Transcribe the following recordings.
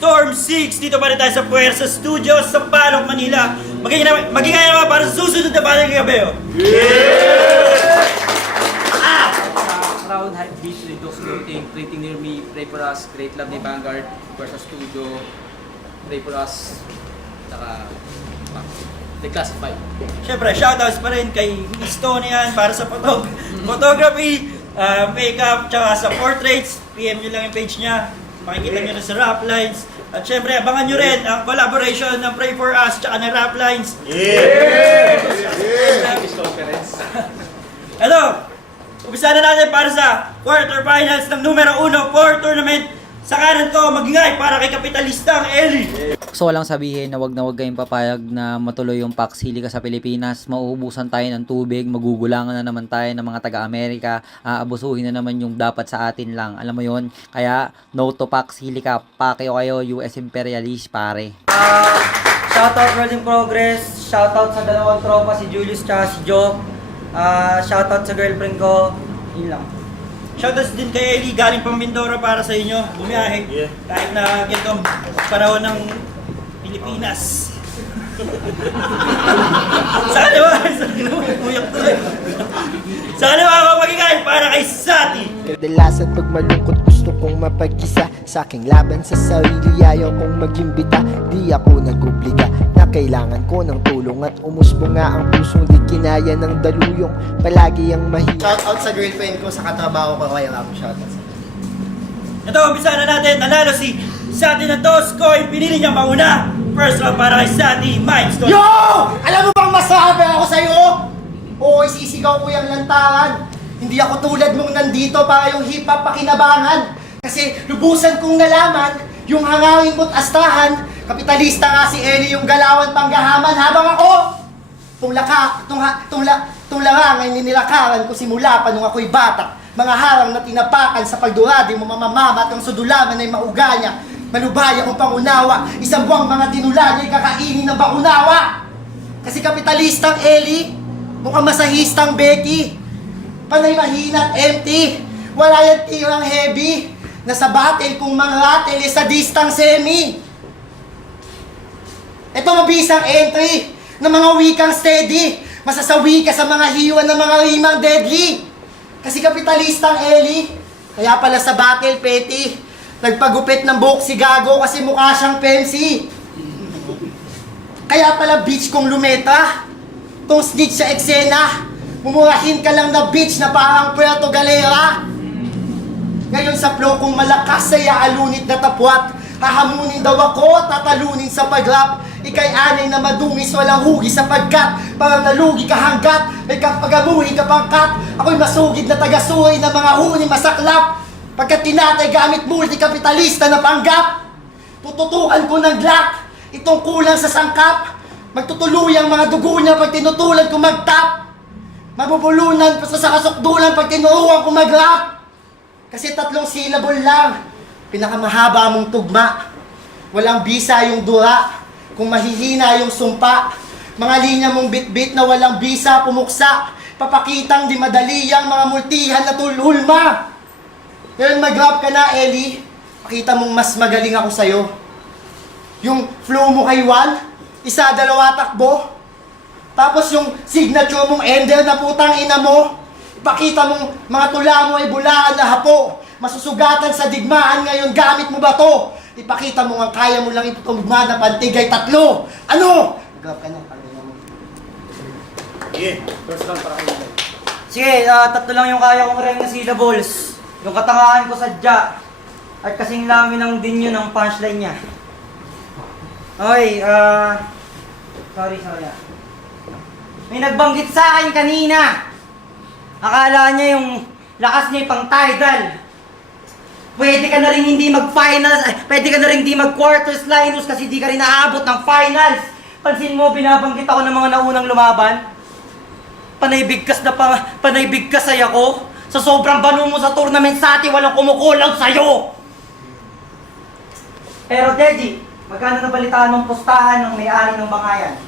Storm 6. Dito pa rin tayo sa Puwersa Studios sa Palok, Manila. Magiging naman para sa susunod na Palang Gabi. Crown Hype Beach, Redox Floating, Treating Near Me, Pray For Us, Great Love ni Vanguard, Puwersa Studio, Pray For Us, saka Declassified. Siyempre, shoutouts pa rin kay Estonian para sa photography, makeup, tsaka sa portraits. PM nyo lang yung page niya. Makikita nyo na sa Rap Lines. At siyempre, abangan nyo rin ang collaboration ng Pray For Us tsaka ng Rap Lines. Hello! Umpisa na natin para sa quarterfinals ng numero 1 for tournament. Sa kanan ko, magingay para kay kapitalistang Eli. Gusto ko lang sabihin na wag kayong papayag na matuloy yung Pax Hilika sa Pilipinas. Mauubusan tayo ng tubig, magugulangan na naman tayo ng mga taga-Amerika, aabusuhin na naman yung dapat sa atin lang. Alam mo yon? Kaya, no to Pax Hilika, pakyo kayo, US Imperialist, pare. Shoutout World in Progress, shoutout sa dalawang tropa, si Julius tsaka si Joe. Shoutout sa girlfriend ko, yun lang. Shoutouts din kay Eli, galing pang Mindoro para sa inyo. Bumiyahe. Kahit na ganitong panahon ng Pilipinas. Sa kaliwa, sa kaliwa ako magigay para kay Sati. Kadalasan pag malungkot gusto kong mapag-isa sa aking laban sa sarili, ayaw kong maging bita. Di ako nag-obliga na kailangan ko ng tulong at umusbo nga ang pusong di kinaya ng daluyong palagi ang mahirap. Shoutout sa girlfriend ko sa katrabaho ko kay Ram. Shoutout sa Ito, umpisa na natin. Nanalo si Sati ng toss coin. Pinili niya mauna. First round para kay Sati. Mines. Yo! Alam mo bang masabi ako sa'yo? Oo, isisigaw ko yung lantaran. Hindi ako tulad mong nandito para yung hip-hop pakinabangan. Kasi lubusan kong nalaman yung hangangin mo't astahan. Kapitalista nga si Eli yung galawan panggahaman habang ako tunglangan ay ninilakaran ko simula pa nung ako'y bata. Mga harang na tinapakan sa pagduradi mo mamamama at ang sudulaman ay mauga niya. Manubaya kong pangunawa, isang buwang mga dinula niya'y kakainin ng bakunawa. Kasi kapitalistang Eli, mukhang masahistang Becky. Panay mahina at empty, wala yung tirang heavy. Nasa battle kung mangratel sa distang semi. Ito mabisang entry ng mga wikang steady. Masasawi ka sa mga hiwa ng mga rimang deadly. Kasi kapitalistang Eli, kaya pala sa battle petty. Nagpagupit ng buhok si Gago kasi mukha siyang pensi. Kaya pala bitch kong lumeta. Tong snitch sa eksena. Mumurahin ka lang na bitch na parang Puerto Galera. Ngayon sa flow kong malakas ay aalunit na tapwat. Hahamunin daw ako, tatalunin sa pag-rap. Ika'y anay na madungis, walang hugi sa pagkat. Parang nalugi ka hanggat, may kapagamuhin ka pangkat. Ako'y masugid na taga-suhay ng mga huni masaklap. Pagkat tinatay gamit multi-kapitalista na panggap. Tututukan ko ng Glock, itong kulang sa sangkap. Magtutuluyang mga dugo niya pag tinutulan ko mag-tap. Mabubulunan pa sa kasukdulan pag tinuruan ko mag-rap. Kasi 3 syllable lang, pinakamahaba mong tugma. Walang bisa yung dura, kung mahihina yung sumpa. Mga linya mong bit-bit na walang bisa pumuksa. Papakitang di madali ang mga multihan na tulhulma. Ngayon mag-rap ka na, Eli. Pakita mong mas magaling ako sa'yo. Yung flow mo kay Juan, 1, 2 takbo. Tapos yung signature mong ender na putang ina mo. Ipakita mong mga tula mo ay bulaan na hapo. Masusugatan sa digmaan ngayon, gamit mo ba to? Ipakita mo nga kaya mo lang ipatugma na pantigay 3. Ano? Mag-rap ka na, pangina mo. First round para kayo. Sige, 3 lang yung kaya kong ring na syllables. Yung katangahan ko sadya. At kasing lamin ng din yun ang punchline niya. Okay, sorry. May nagbanggit sa akin kanina. Akala niya yung lakas niya yung pang-tidal. Pwede ka na rin hindi mag-finals, pwede ka na rin hindi mag-quarters finals kasi di ka rin naabot ng finals. Pansin mo, binabanggit ako ng mga naunang lumaban. Panay bigkas ay ako. Sa sobrang banu mo sa tournament sa atin, walang kumukulang sa'yo. Pero Daddy, magkano nabalitaan ng pustahan ng may-ari ng bangayan?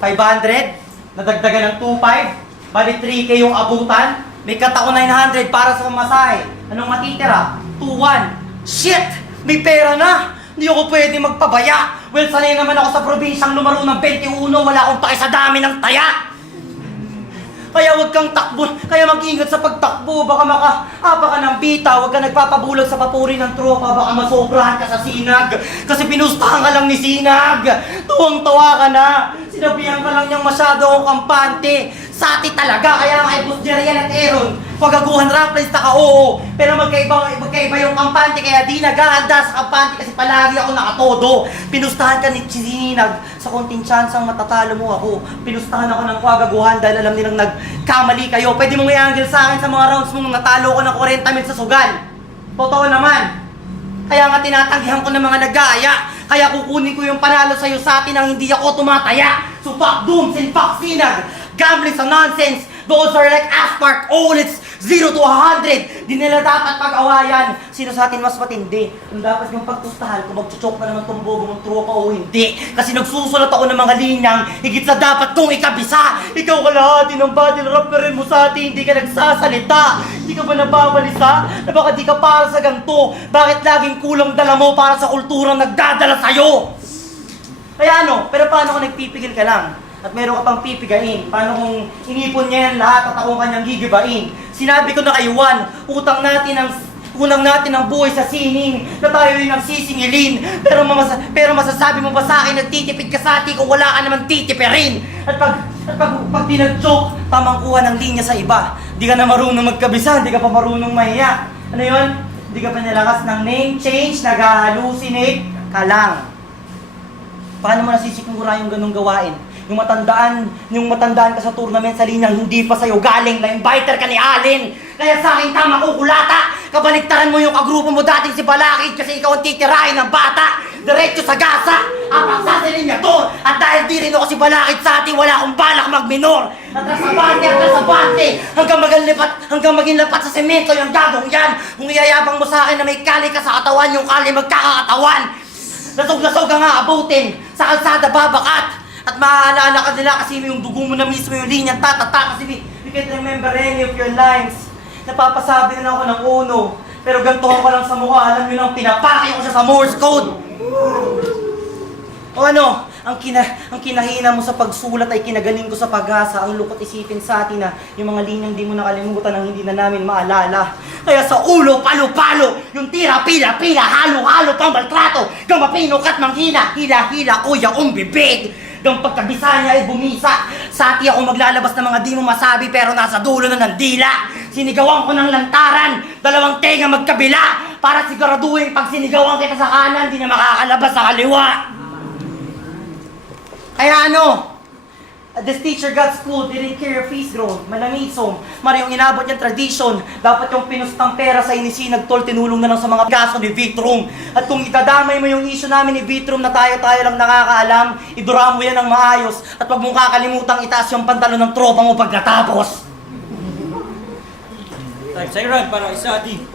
500? Nadagdagan ng 2.5? Bali 3K yung abutan? May katao 900 para sa pamasahe. Anong matitira? 2.1. Shit! May pera na! Hindi ako pwede magpabaya! Well, sanay naman ako sa probinsyang lumaro ng 21, wala akong paki sa dami ng taya! Kaya huwag kang takbo, kaya mag-ingat sa pagtakbo, baka makaapa ka ng bita, huwag ka nagpapabulag sa papuri ng tropa, baka masobrahan ka sa sinag, kasi pinustahan ka lang ni Sinag, tuwang-tawa ka na, sinabihan ka lang niyang masyado akong kampante, sati talaga, kaya nga Boss Jerian at Aaron, pagaguhan raplines ka, oo, pero magkaiba yung kampante, kaya di naghahanda sa kampante kasi palagi ako nakatodo, pinustahan ka ni Sinag, sa konting tsansang matatalo mo ako, pinustahan ako ng kwagaguhan dahil alam nilang nagkamali kayo. Pwede mong i-angle sa akin sa mga rounds mo nung natalo ko ng 40 mil sa sugal. Totoo naman. Kaya nga tinatanggihan ko ng mga nag-aaya. Kaya kukunin ko yung panalo sa'yo sa atin nang hindi ako tumataya. So fuck dooms and fuck Sinag. Gambling sa nonsense. Those are like Aspark. Oh, it's 0 to 100. Di nila dapat pag-awayan. Sino sa atin mas matindi? Kung dapat yung pagtustahan, kung magchuchok na naman tong bobo mong tropa o hindi. Kasi nagsusulat ako ng mga linyang, higit sa dapat kong ikabisa. Ikaw kalahati ng battle rapperin mo sa atin, hindi ka nagsasalita. Hindi ka ba nababalisa? Na baka di ka para sa ganito? Bakit laging kulang dala mo para sa kulturang nagdadala sa'yo? Kaya ano, pero paano kung nagpipigil ka lang? At meron ka pang pipigain. Paano kung inipon niya yan lahat at akong kanyang gigibain? Sinabi ko na kay Juan, unang natin ang buhay sa sining na tayo yung nagsisingilin. Pero masasabi mo ba sa akin nagtitipid ka sa atin kung wala ka naman titipirin? At pag pinag-joke, tamang kuha ng linya sa iba. Di ka na marunong magkabisa, di ka pa marunong mahiya. Ano yun? Di ka pa nalakas ng name change, nag-hallucinate ka lang. Paano mo nasisikmura yung ganung gawain? Yung matandaan ka sa tournament sa linyang hindi pa sa'yo galing, na-inviter ka ni Alin. Kaya sa akin tama kukulata. Kabaligtaran mo yung kagrupo mo dating si Balakid kasi ikaw ang titirahin ng bata. Diretso sa gasa. Apang sa linya to. At dahil di rin ako si Balakid sa atin, wala akong balak magminor. Atrasabante. Hanggang maging lapat sa semento yung gagong yan. Kung iyayabang mo sa akin na may kali ka sa katawan, yung kali magkakatawan. Lasog-lasog ka nga abutin. Sa kalsada babakat. At maaalala ka nila kasi yung dugo mo na mismo yung linyang tatata kasi we can't remember any of your lines. Napapasabi na lang ako ng uno. Pero gantuhan ko lang sa mukha, alam nyo nang pinapaki ko siya sa Morse code. O ano, ang kinahina mo sa pagsulat ay kinagaling ko sa pag-asa. Ang lukot isipin sa atin na yung mga linyang di mo nakalimutan ang hindi na namin maalala. Kaya sa ulo, palo-palo, yung tira, pila-pila, halo-halo, pang-maltrato, gamapinok at manghina, hila-hila, kuya, bibig. Yung pagkabisa niya ay bumisa. Sa ati ako maglalabas ng mga di mo masabi pero nasa dulo na ng dila. Sinigawan ko ng lantaran, dalawang tenga magkabila. Para siguraduhin pag sinigawan kita sa kanan, di na makakalabas sa kaliwa. Kaya ano? This teacher got school, didn't care if he's grown. Malamisom, mariyong inabot yung tradition. Dapat yung pinustang pera sa inisinag tol, tinulong na lang sa mga kaso ni Vitrum. At kung itadamay mo yung issue namin ni Vitrum na tayo-tayo lang nakakaalam, idura mo yan ng maayos. At wag mong kakalimutang itaas yung pantalon ng tropa mo pagkatapos. Time sa'yo, Rod, para isa di.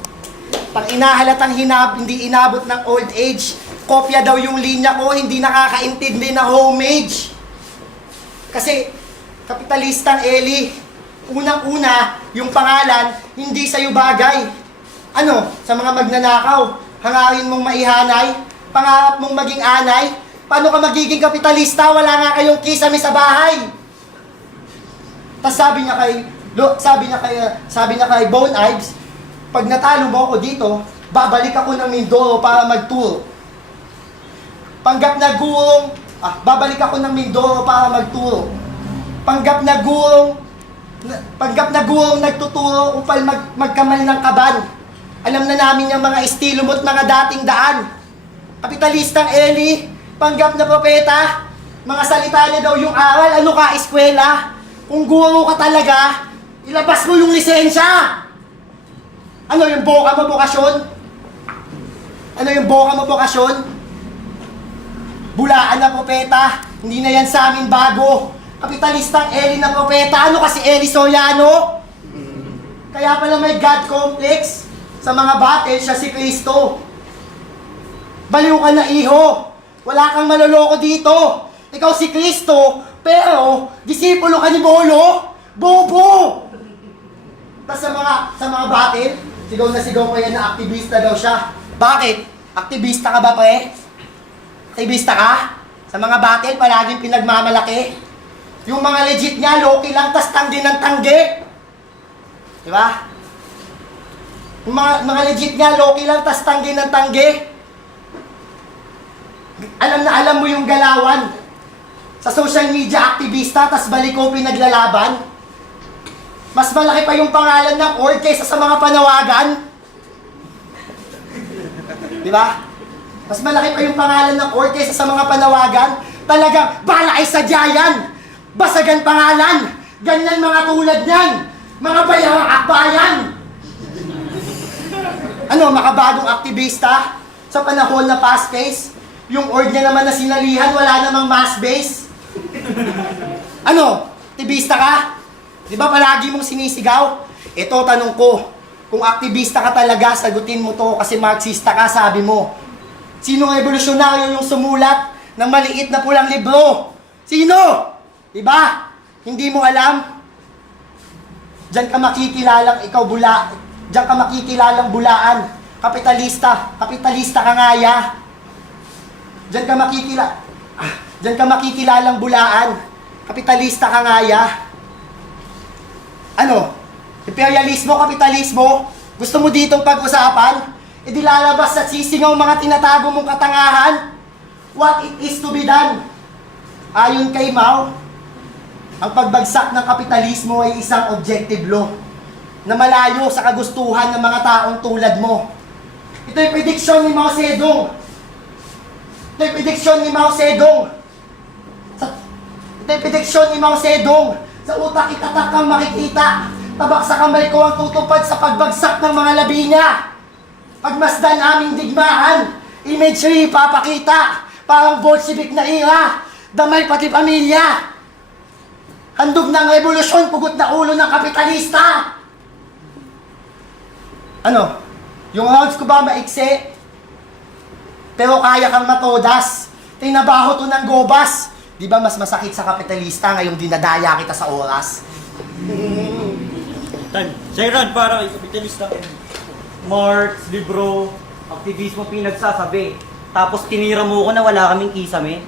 Pag inahalatang hindi inabot ng old age, kopya daw yung linya ko, hindi nakakaintindi na homage. Kasi, kapitalistang Eli, unang-una, yung pangalan, hindi sa'yo bagay. Ano, sa mga magnanakaw, hangawin mong maihanay, pangarap mong maging anay, paano ka magiging kapitalista, wala nga kayong kisame sa bahay. Tapos sabi niya kay Bone Ives, pag natalo mo ako dito, babalik ako ng Mindoro para magturo. Babalik ako ng Mindoro para magturo. Panggap na gurong nagtuturo upang magkamal ng kaban. Alam na namin yung mga estilo mo't mga dating daan. Kapitalistang Eli, panggap na propeta, mga salita niya daw yung aral, ano ka, eskwela? Kung guro ka talaga, ilabas mo yung lisensya! Ano yung boka mo bokasyon? Bulaan na propeta, hindi na yan sa amin bago. Kapitalistang Eli na propeta, ano kasi Eli Soriano? Kaya pala may God complex. Sa mga battle, siya si Kristo. Baliw ka na iho, wala kang maloloko dito. Ikaw si Kristo, pero disipulo ka ni Bolo. Bobo! Tapos sa mga battle, sigaw na sigaw ko yan na aktivista daw siya. Bakit? Aktivista ka ba, pre? Aktivista ka? Sa mga battle, palaging pinagmamalaki. Yung mga legit niya, loki lang, tas tanggi ng tanggi. Di ba? Yung mga legit niya, loki lang, tas tanggi ng tanggi. Alam na alam mo yung galawan. Sa social media, aktivista, tas baliko pinaglalaban. Mas malaki pa yung pangalan ng org kaysa sa mga panawagan. Di ba? Mas malaki pa yung pangalan ng org kaysa sa mga panawagan. Talagang bala ay sadya yan. Basagan pangalan. Ganyan mga tulad niyan. Mga bayang akbayan. Ano, makabagong aktivista? Sa panahon na fast pace? Yung org niya naman na sinalihan, wala namang mass base. Ano, aktivista ka? Di ba palagi mong sinisigaw? Ito, tanong ko. Kung aktivista ka talaga, sagutin mo to kasi marxista ka, sabi mo. Sinong evolusyonaryo yung sumulat ng maliit na pulang libro? Sino? Di ba? Hindi mo alam? Diyan ka makikilalang ikaw Diyan ka makikilalang bulaan. Kapitalista. Kapitalista ka nga ya. Diyan ka makikilalang bulaan. Kapitalista ka nga ya. Ano? Imperialismo, kapitalismo? Gusto mo ditong pag-usapan? E di lalabas at sisingaw mga tinatago mong katangahan? What it is to be done? Ayon kay Mao, ang pagbagsak ng kapitalismo ay isang objective law na malayo sa kagustuhan ng mga taong tulad mo. Ito'y prediksyon ni Mao Zedong. Ito'y prediksyon ni Mao Zedong. Ito'y prediksyon ni Mao Zedong. Sa utak itatak kang makikita. Tabak sa kamay ko ang tutupad sa pagbagsak ng mga labi niya. Pagmasdan aming digmaan, imagery papakita. Parang Bolshevik na era. Damay pati pamilya. Handog ng revolusyon, pugot na ulo ng kapitalista. Ano? Yung rounds ko ba maiksi? Pero kaya kang matodas. Tinabaho to ng gobas. Di ba mas masakit sa kapitalista ngayong dinadaya kita sa oras? Sa'yo Ron, para kapitalista ka. Marx, libro, aktivismo pinagsasabi. Tapos tinira mo ko na wala kaming kisame.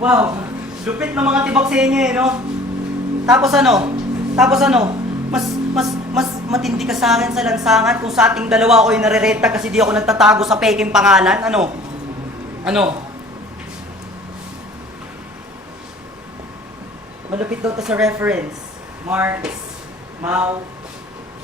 Wow, lupit ng mga tibak sa inyo eh, no? Tapos ano, mas matindi ka sa akin sa lansangan kung sa ating dalawa ako yung narereta kasi di ako nagtatago sa peking pangalan. Ano? Malupit daw to sa reference. Marx, Mao,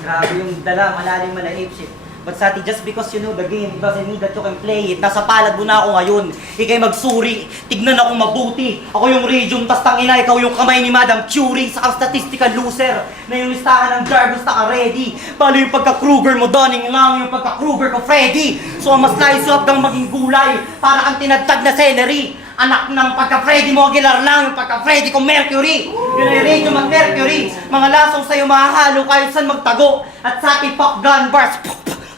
grabe yung dala, malalim man na apeshit. But Sati, just because you know the game, it doesn't mean that you can play it. Nasa palad mo na ako ngayon. Ikay magsuri, tignan ako mabuti. Ako yung Radium, tas tangina, ikaw yung kamay ni Madam Curie. Sa statistical loser, na yung listahan ng Jarvis naka-ready. Palo yung pagka-Kruger mo, Donning lang yung pagka-Kruger ko, Freddy. So, mas slice up kang maging gulay, para kang tinadtad na celery. Anak ng pagka-Freddy mo, Aguilar lang yung pagka-Freddy ko, Mercury. Yun ay Radium at Mercury. Mga lasong sa'yo mahahalo kahit saan magtago. At sa ating pop gun bars,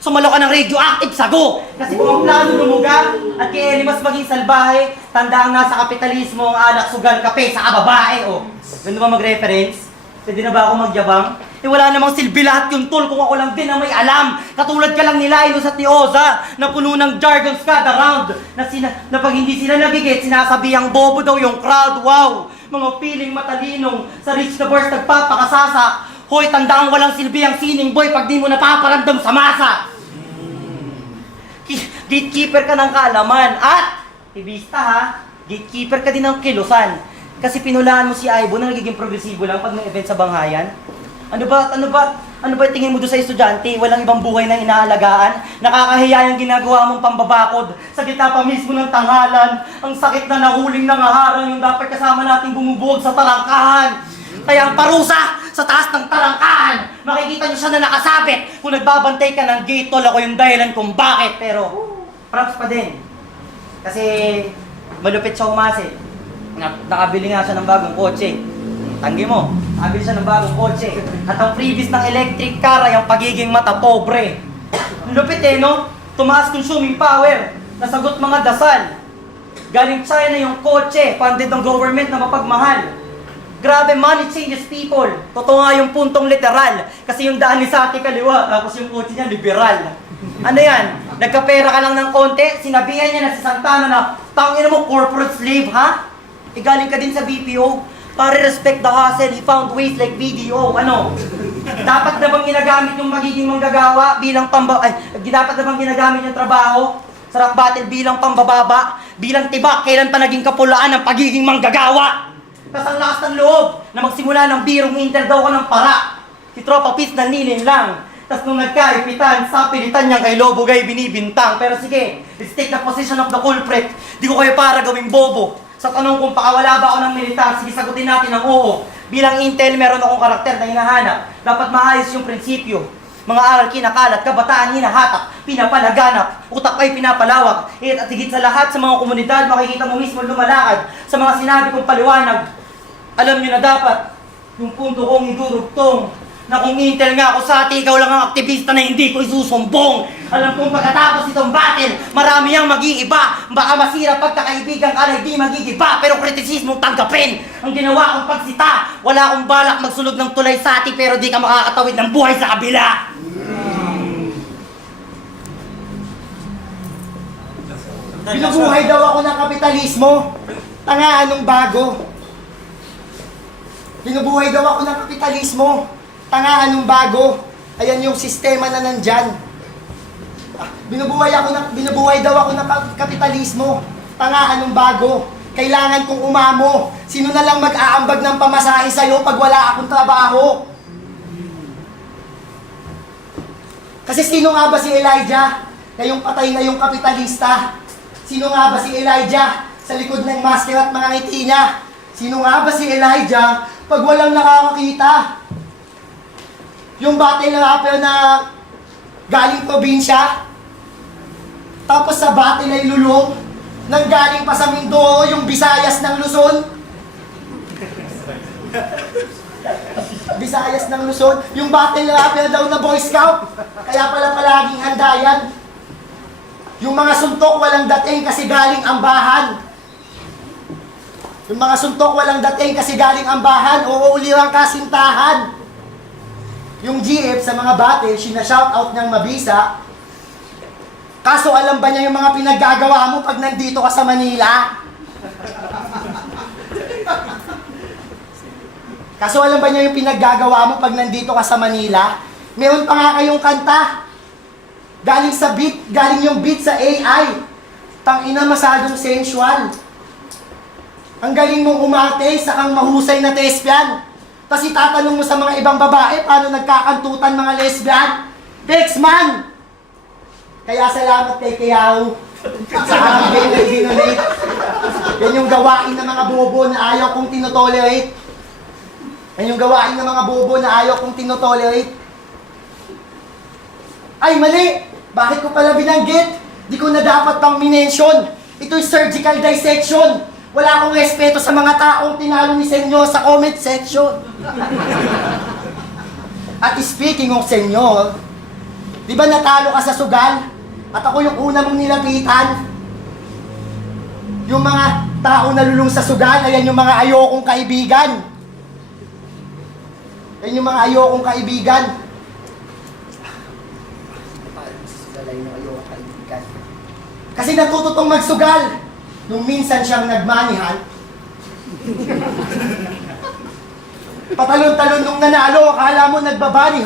sumalo ka ng radioactive sago. Kasi kung ang plano lumuga at kaya mas maging salbahe, tanda ang nasa kapitalismo ang anak sugal kape sa kababae. O, ganda ba mag-reference? Pwede na ba ako magyabang? Eh wala namang silbi lahat yung tol kung ako lang din ang may alam. Katulad ka lang nila Ilos at ni Oza na puno ng jargons kada round. Na pag hindi sila nabigit, sinasabihang bobo daw yung crowd. Wow! Mga feeling matalinong sa rich na bars nagpapakasasa. Hoy, tandaan walang silbi ang sining boy pag di mo napaparamdam sa masa. Gatekeeper ka ng kaalaman at, ibista ha, gatekeeper ka din ng kilusan. Kasi pinulaan mo si Aibo na nagiging progresibo lang pag may event sa Banghayan. Ano ba tingin mo doon sa estudyante? Walang ibang buhay na inaalagaan? Nakakahiya yung ginagawa mong pambabakod sa gitna pa mismo ng tanghalan. Ang sakit na nahuling nangaharang yung dapat kasama nating bumubuog sa tarangkahan. Kaya ang parusa sa taas ng tarangkahan, makikita niyo siya na nakasabit. Kung nagbabantay ka ng gate tol, ako yung dahilan kung bakit. Pero, props pa din. Kasi, malupit siya umase. Nakabili nga siya ng bagong kotse. Tanggi mo, nakabili siya ng bagong kotse. At ang previous ng electric car ay ang pagiging mata pobre. Lupit eh, no? Tumaas consuming power. Nasagot mga dasal. Galing China yung kotse, funded ng government na mapagmahal. Grabe, money changes people. Totoo nga yung puntong literal. Kasi yung daan ni Sati kaliwa, tapos yung kotse niya liberal. Ano yan? Nagkapera ka lang ng konti, sinabihan niya na si Santana na, tangina mo, corporate slave, ha? E galing ka din sa BPO. Para respect the hustle, he found ways like BDO. Ano? Dapat na bang ginagamit yung magiging manggagawa bilang dapat na bang ginagamit yung trabaho sa rap battle bilang pambababa, bilang tibak, kailan pa naging kapulaan ng pagiging manggagawa? Tas ang lakas ng loob na magsimula ng birong intel daw ko ng para. Si Tropa Pits nanlilin lang. Tas nung nagkaipitan, sa pilitan niyang kay Lobo Gay binibintang. Pero sige, let's take the position of the culprit. Di ko kayo para gawing bobo. Sa tanong kung pakawala ba ako ng militar, sige sagutin natin ng oo. Bilang intel, meron akong karakter na hinahanap. Dapat maayos yung prinsipyo. Mga aral kinakalat, kabataan hinahatak, pinapalaganap, utak ay pinapalawak. At higit sa lahat, sa mga komunidad, makikita mo mismo lumalakad. Sa mga sinabi kong paliwanag, alam nyo na dapat, yung punto kong idurugtong, na kung intel nga ako sa ati, ikaw lang ang aktivista na hindi ko isusumbong. Alam kong pagkatapos itong battle, marami ang mag-iiba. Baka masira pagkakaibigan ka na hindi mag-iiba, pero kritisismong tanggapin. Ang ginawa kong pagsita, wala akong balak magsulog ng tulay sa ati, pero di ka makakatawid ng buhay sa kabila. Binubuhay daw ako ng kapitalismo. Tanga, anong bago? Binubuhay daw ako ng kapitalismo. Tanga, anong bago? Ayan yung sistema na nandyan. Binubuhay daw ako ng kapitalismo. Tanga, anong bago? Kailangan kong umamo. Sino na lang mag-aambag ng pamasahe sa'yo pag wala akong trabaho? Kasi sino nga ba si Elijah? Na yung patay na yung kapitalista? Sino nga ba si Elijah sa likod ng masker at mga ngiti niya? Sino nga ba si Elijah pag walang nakakakita? Yung battle na rapper na galing probinsya, tapos sa battle ay lulong, nang galing pa sa Mindoro, yung Visayas ng Luzon. Visayas ng Luzon, yung battle na rapper daw na Boy Scout, kaya pala palaging handa yan. Yung mga suntok walang dating kasi galing ambahan. Yung mga suntok walang dating kasi galing ambahan o ulirang kasintahan. Yung GF sa mga battle, sinashoutout niyang mabisa. Kaso alam ba niya yung mga pinaggagawa mo pag nandito ka sa Manila? Kaso alam ba niya yung pinaggagawa mo pag nandito ka sa Manila? Meron pa nga kayong kanta. Galing yung beat sa AI. Tangina, masyadong sensual. Ang galing mong umarte, sakang mahusay na lesbian. Tapos itatanong mo sa mga ibang babae, paano nagkakantutan mga lesbian? Dexman! Kaya salamat kay Kiyaw sa aming nag-dinonate. Yan yung gawain ng mga bobo na ayaw kong tinotolerate. Yan yung gawain ng mga bobo na ayaw kong tinotolerate. Ay, mali! Bakit ko pala binanggit? Di ko na dapat pang minention. Ito'y surgical dissection. Wala akong respeto sa mga taong tinalo ni Senyor sa comment section. At speaking of Senyor, di ba natalo ka sa sugal? At ako yung una mong nilapitan? Yung mga taong nalulung sa sugal, ayan yung mga ayokong kaibigan. Ayan yung mga ayokong kaibigan. Kasi natututong magsugal. Nung minsan siyang nagmanihan, patalon-talon nung nanalo, akala mo nagbabani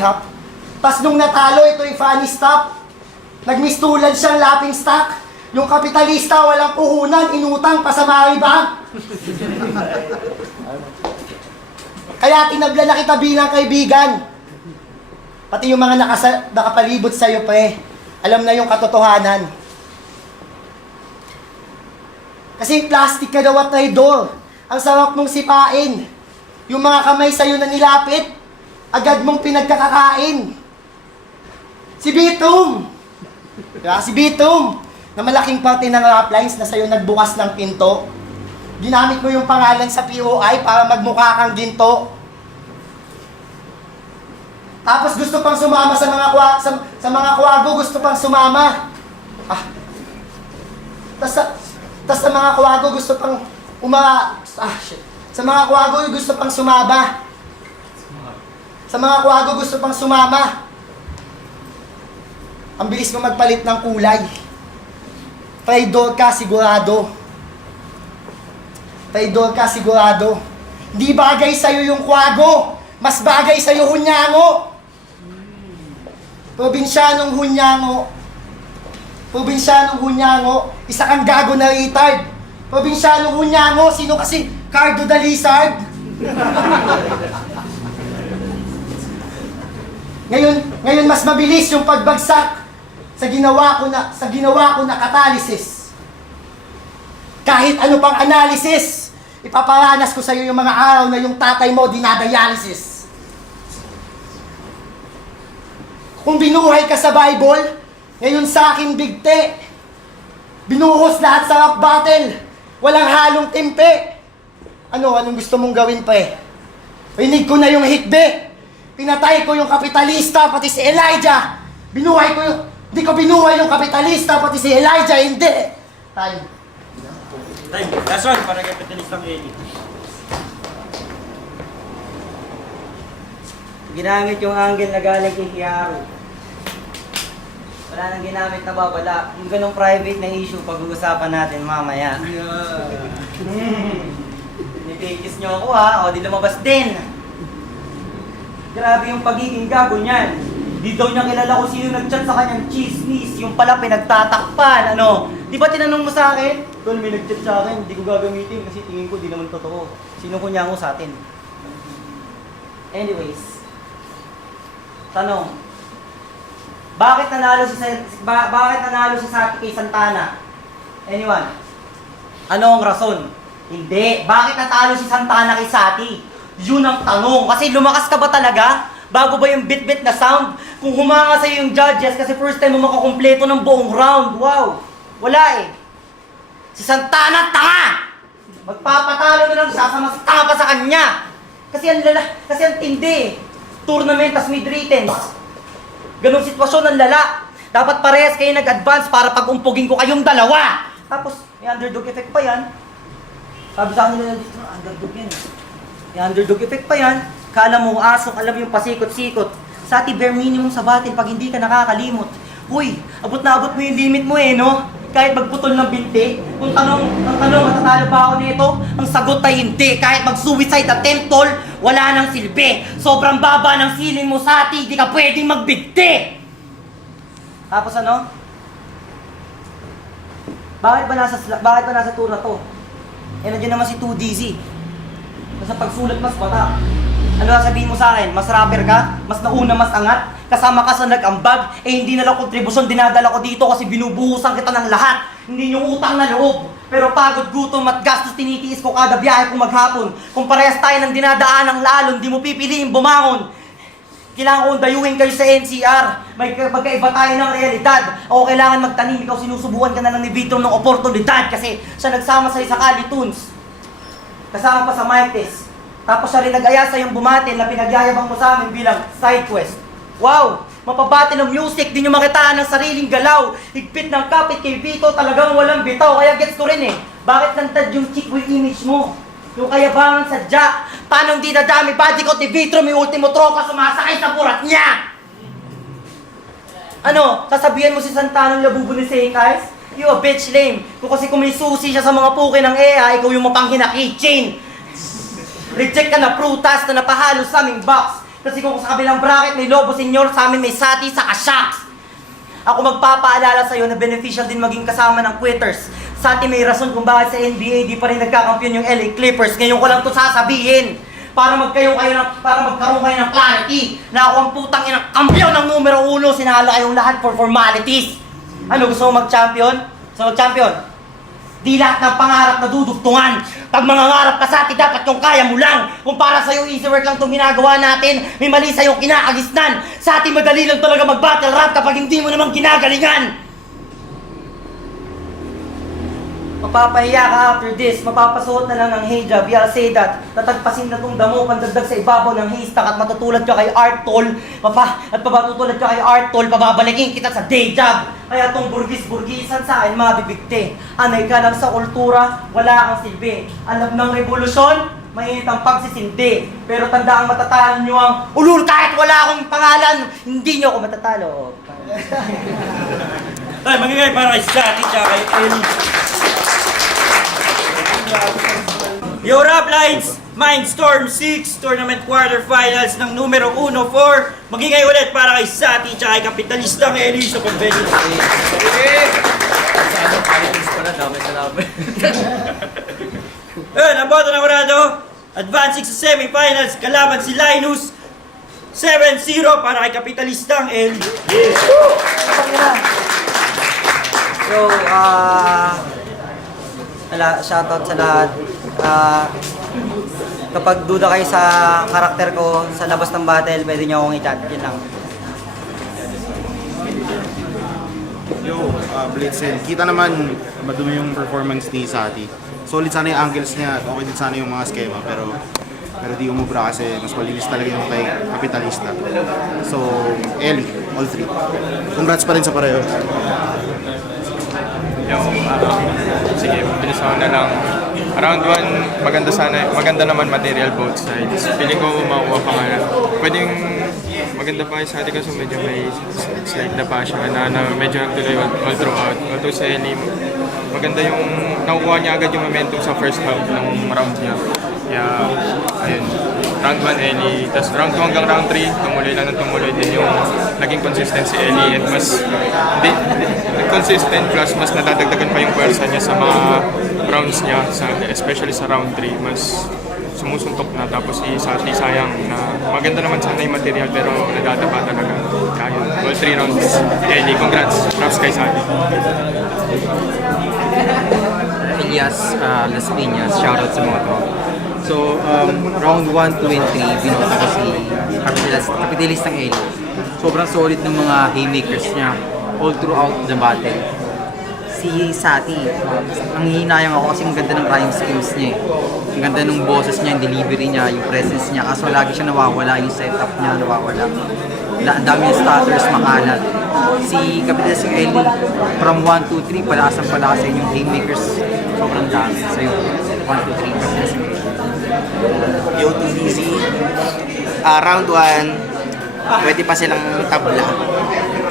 hop. Tas nung natalo, ito yung funny stop. Nagmistulan siyang lapping stock. Yung kapitalista, walang puhunan, inutang pa sa maribag. Kaya tinabla na kita bilang kaibigan. Pati yung mga nakapalibot sa'yo, pre. Alam na yung katotohanan. Kasi plastic ka daw at traidor. Ang sarap mong sipain. Yung mga kamay sa'yo na nilapit, agad mong pinagkakakain. Si Bitum! Diba? Si Bitum, na malaking parte ng rap lines na sa'yo nagbukas ng pinto. Ginamit mo yung pangalan sa POI para magmukha kang ginto. Tapos gusto pang sumama sa mga kwago, gusto pang sumama. Tas sa mga kwago gusto pang sa mga kwago gusto pang sumaba. Sa mga kwago gusto pang sumama. Ang bilis mo magpalit ng kulay. Traidor ka, sigurado. Traidor ka, sigurado. Hindi bagay sa'yo yung kwago. Mas bagay sa'yo hunyango. Probinsyanong hunyango. Probinsyanong hunyango. Isa kang gago na retard. Probinsyanong hunyango. Sino kasi? Cardo the Lizard? Ngayon mas mabilis yung pagbagsak sa ginawa ko na catalysis. Kahit ano pang analysis, ipaparanas ko sa iyo yung mga araw na yung tatay mo dinadialysis. Kung binuhay ka sa Bible, ngayon sa akin bigte. Binuhos lahat sa rock battle. Walang halong timpe. Anong gusto mong gawin pa eh? Rinig ko na yung hikbe. Pinatay ko yung kapitalista, pati si Elijah. Hindi ko binuhay yung kapitalista, pati si Elijah, hindi. Time. Last one, para kapitalistang Eli. Ginamit yung angle na galing kay Kiaro. Wala nang ginamit na babala. Yung ganong private na issue, pag-uusapan natin mamaya. Nitikis nyo ako ha, o di lumabas din. Grabe yung pagiging gago niyan. Di daw niya kilala kung sino nag-chat sa kanyang chismis. Yung pala pinagtatakpan, ano. Di ba tinanong mo sa akin? Kung may nag-chat sa akin, di ko gagamitin kasi tingin ko di naman totoo. Sino ko niya ako sa atin? Anyways. Tanong. Bakit nanalo si Sati kay Santana? Anyone? Ano ang rason? Hindi. Bakit natalo si Santana kay Sati? Yun ang tanong. Kasi lumakas ka ba talaga? Bago ba yung bit-bit na sound? Kung humanga sa'yo yung judges kasi first time mo makakumpleto ng buong round. Wow! Wala eh. Si Santana, tanga! Magpapatalo na lang, sasama sa tanga pa sa kanya. Kasi ang tindi eh. Tournament tas mid-ratings. Ganong sitwasyon ng lala. Dapat parehas kayo nag-advance para pag-umpugin ko kayong dalawa. Tapos, may underdog effect pa yan. Sabi sa akin nila dito, underdog yan. May underdog effect pa yan. Kala mo asok, alam yung pasikot-sikot. Sa ati bare minimum sa battle pag hindi ka nakakalimot. Uy, abot na abot mo yung limit mo eh, no? Kahit magputol ng binti. Kung tanong, matatalo ba ako nito? Ang sagot ay hindi. Kahit mag-suicide attempt, tol, wala nang silbi. Sobrang baba ng ceiling mo sa ati, di ka pwedeng magbigti. Tapos ano? Bakit ba nasa tour na to? Eh, nandiyan naman si 2DZ. Sa pagsulat mas bata. Ano sabihin mo sa akin? Mas rapper ka? Mas nauna, mas angat? Kasama ka sa nag-ambag? Eh hindi na lang kontribusyon dinadala ko dito kasi binubuhusan kita ng lahat. Hindi yung utang na loob. Pero pagod, gutom at gastos tinitiis ko kada biyahe kong maghapon. Kung parehas tayo ng dinadaan ng lalon, di mo pipiliin bumangon. Kailangan kong dayuhin kayo sa NCR. Magkaiba tayo ng realidad. O kailangan magtanim, ikaw sinusubukan ka na lang ni Victor ng oportunidad kasi siya nagsama sa'yo sa Cali Tunes. Kasama pa sa mic test. Tapos siya rin nag-aya sa yung bumatin na pinagyayabang mo sa amin bilang side quest. Wow! Mapabati ng music, di nyo makitaan ng sariling galaw. Higpit ng kapit kay Vito, talagang walang bitaw. Kaya gets ko rin eh. Bakit nantad yung chick with image mo? Yung kayabangan sadya. Paano di nadami body ko ni Vitro, may ultimo tropa sumasakay sa burat niya? Ano? Sasabihan mo si Santana ng labubo ni Saying Eyes? You a bitch lame. Kung may susi siya sa mga puke ng EA, ikaw yung mapanghin na keychain. Reject ka na prutas na napahalo sa aming box. Kasi kung sa kabilang bracket may Lobo Senyor, sa amin may Sati sa Shocks. Ako magpapaalala sa'yo na beneficial din maging kasama ng quitters. Sati may rason kung bakit sa NBA di pa rin nagkakampiyon yung LA Clippers. Ngayon ko lang to sasabihin. Para magkaroon kayo ng clarity na ako ang putang inang kampiyon ng numero 1. Sinalo kayong lahat for formalities. Ano, gusto mo mag-champion? Gusto mo mag-champion? Di lahat ng pangarap na dudugtungan. Pag mangangarap ka sa atin, dapat yung kaya mo lang. Kung para sa'yo easy work lang itong ginagawa natin, may mali sa'yo kinakagisnan. Sa atin madali lang talaga mag-battle rap kapag hindi mo naman ginagalingan. Mapapahiya ka after this, mapapasuot na lang ng hijab, I'll say that. Tatagpasin na tong damo, pandagdag sa ibabaw ng haystack at matutulad ka kay Art Toll. Pabatutulad ka kay Art Toll, pababalikin kita sa day job. Kaya tong burgis-burgisan sa akin mabibigti. Anay ka lang sa kultura, wala kang silbi. Alam ng revolusyon, mainit ang pagsisindi. Pero tandaan matatalo nyo ang ulul kahit wala akong pangalan, hindi nyo ako matatalo. Ay, magigay para kay Sati tsaka kay Ellie. Yo, Rap Lines! Mindstorm 6 Tournament Quarterfinals ng numero 1-4. Magigay ulit para kay Sati tsaka kay Kapitalistang Ellie sa convention. Sa anong politics pala, dami sa laban. Ayun, ang boto ng Morado. Advancing sa semifinals, kalaban si Linus. 7-0 para kay Kapitalistang Ellie. Yo, shoutout sa lahat. Kapag duda kayo sa karakter ko sa labas ng battle, pwede nyo akong i-chat. Yun lang. Yo, Blitzen, kita naman madumi yung performance ni Sati. Solid sana yung angles niya, okay din sana yung mga schema, pero di umubra kasi mas malinis talaga yung kay Kapitalista. So, Ellie, all three. Congrats pa rin sa pareho. Sige, bilis ako na lang. Round 1, maganda naman material both sides. Feeling ko makuha pa nga. Pwedeng maganda pa sa atin kasi medyo may slight na pa siya na medyo nagtuloy all throughout. Although sa Ellie, maganda yung nakukuha niya agad yung momentum sa first half ng round niya. Kaya, ayun. Round 1 Ellie, tapos round 2 hanggang round 3, tumuloy lang ng tumuloy din yung naging consistent si Ellie at mas consistent plus mas nadadagdagan pa yung pwersa niya sa mga rounds niya, especially sa round 3, mas sumusuntok na tapos si Sati sayang na maganda naman sana yung material pero nadadapa talaga. Kaya yun, all 3 rounds Ellie, congrats, props kay Sati. Elias Las Piñas, shoutout sa mga to. So, round 1, 2, and 3, binoto ko si Kapitalistang Ellie. Sobrang solid ng mga haymakers niya all throughout the battle. Si Sati, ang hihinayang ako kasi ang ganda ng rhyme schemes niya eh. Ang ganda ng boses niya, yung delivery niya, yung presence niya. Kaso lagi siya nawawala, yung setup niya nawawala. Ang dami ng stutters, makalat. Si Kapitalistang Ellie, from 1, 2, 3, palakasan yung haymakers. Sobrang dami. So yun, 1, 2, 3, Kapitalistang Ellie. Yo, TDC. Round 1, pwede pa silang tabla.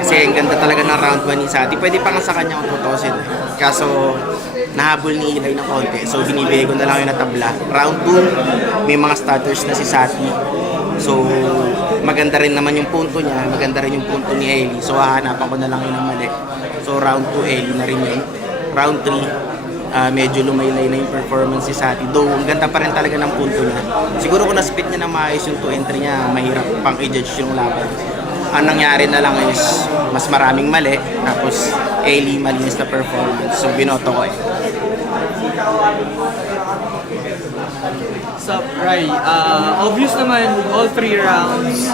Kasi ang ganda talaga ng round 1 ni Sati. Pwede pa nga sa kanya kung tutusin. Kaso, nahabol ni Eli ng konti. So, binibigay ko na lang yung natabla. Round 2, may mga starters na si Sati. So, maganda rin naman yung punto niya. Maganda rin yung punto ni Eli. So, hahanapan ko na lang yun ng mali. So, round 2, Eli na rin yun. Round 3, medyo lumaylay na yung performance si Sati. Though, ang ganda pa rin talaga ng punto niya. Siguro kung na-split niya na maayos yung 2 entry niya, mahirap pang i-judge yung laban. Ang nangyari na lang is mas maraming mali, tapos Ellie malinis na performance. So, binoto ko eh. Sup, Rai? Obvious naman, all 3 rounds,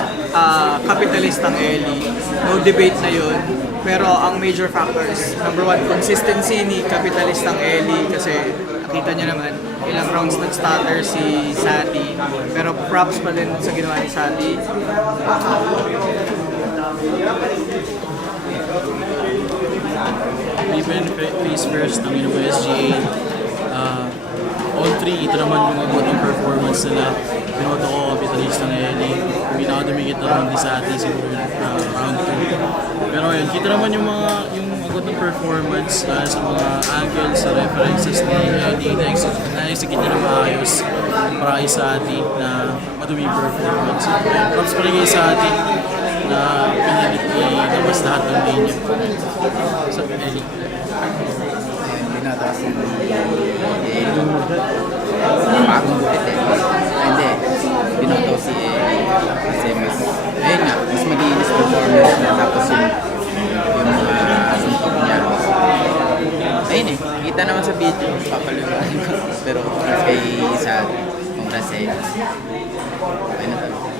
Kapitalistang Ellie. No debate na yun. Pero ang major factor is, number 1, consistency ni Kapitalistang Ellie. Kasi nakita niyo naman, ilang rounds nag-stutter si Sati. Pero props pa din sa ginawa ni Sati. Even face first ng SGA. All 3, ito naman yung magandang performance nila. Pinoto ko, Kapitalistang Ellie. Pinakadumikit na round ni Sati siguro round 2. Pero yun, kita naman yung magandang performance sa mga angles, sa references ni Ellie na-execute niya na maayos para kay Sati na madumi yung performance. Props pa rin kay Sati na pinilit ilabas lahat ng linya sa Ellie. Binata si bagong gupit eh. Hindi, binoto si kasi mas, ayun nga, mas malinis performance niya tapos yung mga suntok niya. Ayun eh, kita naman sa video, papaluan ko. Pero kay isa, congrats eh. Ayun na talaga.